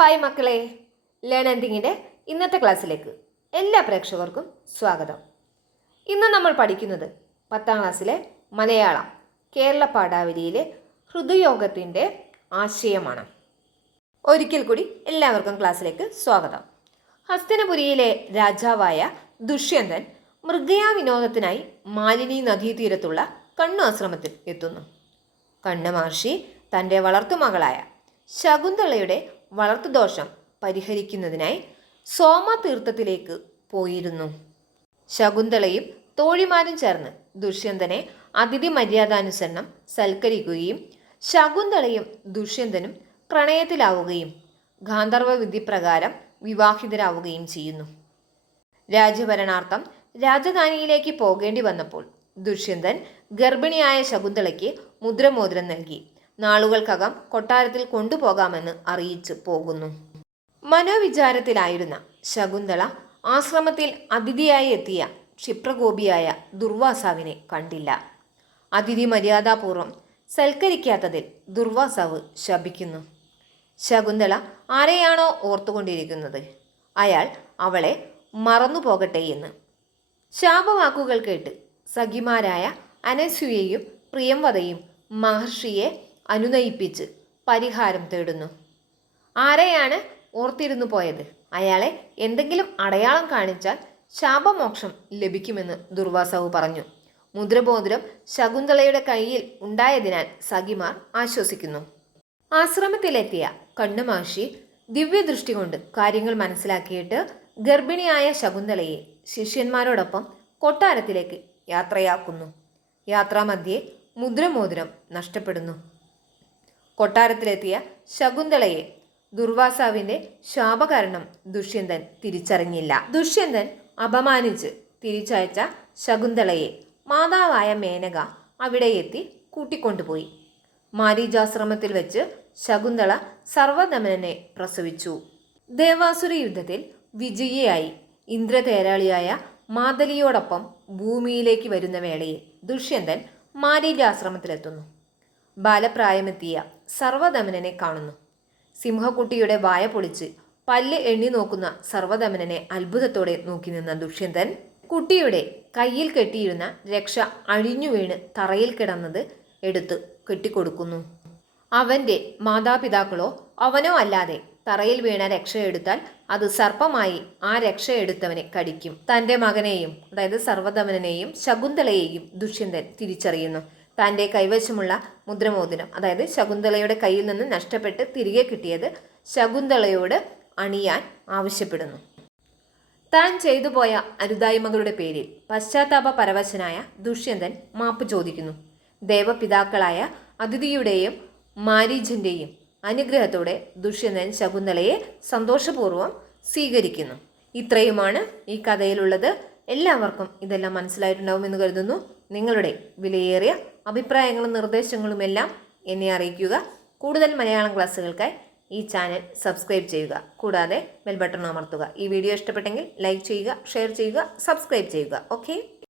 Hi മക്കളെ, learn ആൻഡിങ്ങിൻ്റെ ഇന്നത്തെ ക്ലാസ്സിലേക്ക് എല്ലാ പ്രേക്ഷകർക്കും സ്വാഗതം. ഇന്ന് നമ്മൾ പഠിക്കുന്നത് 10ാം ക്ലാസ്സിലെ മലയാളം കേരള പാഠാവലിയിലെ ഹൃദയോഗത്തിൻ്റെ ആശയമാണ്. ഒരിക്കൽ കൂടി എല്ലാവർക്കും ക്ലാസ്സിലേക്ക് സ്വാഗതം. ഹസ്തിനപുരിയിലെ രാജാവായ ദുഷ്യന്തൻ മൃഗയാ വിനോദത്തിനായി മാലിനി നദീതീരത്തുള്ള കണ്ണു ആശ്രമത്തിൽ എത്തുന്നു. കണ്ണ് മഹർഷി തൻ്റെ വളർത്തുമകളായ ശകുന്തളയുടെ വളർത്തുദോഷം പരിഹരിക്കുന്നതിനായി സോമതീർത്ഥത്തിലേക്ക് പോയിരുന്നു. ശകുന്തളയും തോഴിമാരും ചേർന്ന് ദുഷ്യന്തനെ അതിഥി മര്യാദാനുസരണം സൽക്കരിക്കുകയും ശകുന്തളയും ദുഷ്യന്തനും പ്രണയത്തിലാവുകയും ഗാന്ധർവ വിധിപ്രകാരം വിവാഹിതരാവുകയും ചെയ്യുന്നു. രാജ്യഭരണാർത്ഥം രാജധാനിയിലേക്ക് പോകേണ്ടി വന്നപ്പോൾ ദുഷ്യന്തൻ ഗർഭിണിയായ ശകുന്തളയ്ക്ക് മുദ്രമോതിരം നൽകി നാളുകൾക്കകം കൊട്ടാരത്തിൽ കൊണ്ടുപോകാമെന്ന് അറിയിച്ചു പോകുന്നു. മനോവിചാരത്തിലായിരുന്ന ശകുന്തള ആശ്രമത്തിൽ അതിഥിയായി എത്തിയ ക്ഷിപ്രകോപിയായ ദുർവാസാവിനെ കണ്ടില്ല. അതിഥി മര്യാദാപൂർവം സൽക്കരിക്കാത്തതിൽ ദുർവാസാവ് ശപിക്കുന്നു. ശകുന്തള ആരെയാണോ ഓർത്തുകൊണ്ടിരിക്കുന്നത് അയാൾ അവളെ മറന്നു പോകട്ടെ എന്ന്. ശാപവാക്കുകൾ കേട്ട് സഖിമാരായ അനസൂയയും പ്രിയംവദയും മഹർഷിയെ അനുനയിപ്പിച്ച് പരിഹാരം തേടുന്നു. ആരെയാണ് ഓർത്തിരുന്നു പോയത്? അയാളെ എന്തെങ്കിലും അടയാളം കാണിച്ചാൽ ശാപമോക്ഷം ലഭിക്കുമെന്ന് ദുർവാസാവ് പറഞ്ഞു. മുദ്രമോതിരം ശകുന്തളയുടെ കയ്യിൽ ഉണ്ടായതിനാൽ സഖിമാർ ആശ്വസിക്കുന്നു. ആശ്രമത്തിലെത്തിയ കണ്ണ് മഹർഷി ദിവ്യദൃഷ്ടി കൊണ്ട് കാര്യങ്ങൾ മനസ്സിലാക്കിയിട്ട് ഗർഭിണിയായ ശകുന്തളയെ ശിഷ്യന്മാരോടൊപ്പം കൊട്ടാരത്തിലേക്ക് യാത്രയാക്കുന്നു. യാത്രാമധ്യേ മുദ്രമോതിരം നഷ്ടപ്പെടുന്നു. കൊട്ടാരത്തിലെത്തിയ ശകുന്തളയെ ദുർവാസാവിൻ്റെ ശാപകാരണം ദുഷ്യന്തൻ തിരിച്ചറിഞ്ഞില്ല. ദുഷ്യന്തൻ അപമാനിച്ച് തിരിച്ചയച്ച ശകുന്തളയെ മാതാവായ മേനക അവിടെ എത്തി കൂട്ടിക്കൊണ്ടുപോയി. മാരീചാശ്രമത്തിൽ വെച്ച് ശകുന്തള സർവദമനനെ പ്രസവിച്ചു. ദേവാസുര യുദ്ധത്തിൽ വിജയിയായി ഇന്ദ്രതേരാളിയായ മാതലിയോടൊപ്പം ഭൂമിയിലേക്ക് വരുന്ന വേളയിൽ ദുഷ്യന്തൻ മാരീചാശ്രമത്തിലെത്തുന്നു. ബാലപ്രായമെത്തിയ സർവദമനനെ കാണുന്നു. സിംഹക്കുട്ടിയുടെ വായ പൊളിച്ച് പല്ല് എണ്ണി നോക്കുന്ന സർവദമനനെ അത്ഭുതത്തോടെ നോക്കി നിന്ന ദുഷ്യന്തൻ കുട്ടിയുടെ കയ്യിൽ കെട്ടിയിരുന്ന രക്ഷ അഴിഞ്ഞു വീണ് തറയിൽ കിടന്നത് എടുത്ത് കെട്ടിക്കൊടുക്കുന്നു. അവൻ്റെ മാതാപിതാക്കളോ അവനോ അല്ലാതെ തറയിൽ വീണ രക്ഷ എടുത്താൽ അത് സർപ്പമായി ആ രക്ഷ എടുത്തവനെ കടിക്കും. തൻ്റെ മകനെയും അതായത് സർവദമനെയും ശകുന്തളയെയും ദുഷ്യന്തൻ തിരിച്ചറിയുന്നു. തൻ്റെ കൈവശമുള്ള മുദ്രമോതിരം അതായത് ശകുന്തളയുടെ കയ്യിൽ നിന്ന് നഷ്ടപ്പെട്ട് തിരികെ കിട്ടിയത് ശകുന്തളയോട് അണിയാൻ ആവശ്യപ്പെടുന്നു. താൻ ചെയ്തുപോയ അരുതായ്മകളുടെ പേരിൽ പശ്ചാത്താപ പരവശനായ ദുഷ്യന്തൻ മാപ്പ് ചോദിക്കുന്നു. ദേവപിതാക്കളായ അതിഥിയുടെയും മാരീചൻ്റെയും അനുഗ്രഹത്തോടെ ദുഷ്യന്തൻ ശകുന്തളയെ സന്തോഷപൂർവ്വം സ്വീകരിക്കുന്നു. ഇത്രയുമാണ് ഈ കഥയിലുള്ളത്. എല്ലാവർക്കും ഇതെല്ലാം മനസ്സിലായിട്ടുണ്ടാവുമെന്ന് കരുതുന്നു. നിങ്ങളുടെ വിലയേറിയ അഭിപ്രായങ്ങളും നിർദ്ദേശങ്ങളുമെല്ലാം എന്നെ അറിയിക്കുക. കൂടുതൽ മലയാളം ക്ലാസ്സുകൾക്കായി ഈ ചാനൽ സബ്സ്ക്രൈബ് ചെയ്യുക. കൂടാതെ ബെൽ ബട്ടൺ അമർത്തുക. ഈ വീഡിയോ ഇഷ്ടപ്പെട്ടെങ്കിൽ ലൈക്ക് ചെയ്യുക, ഷെയർ ചെയ്യുക, സബ്സ്ക്രൈബ് ചെയ്യുക. ഓക്കെ.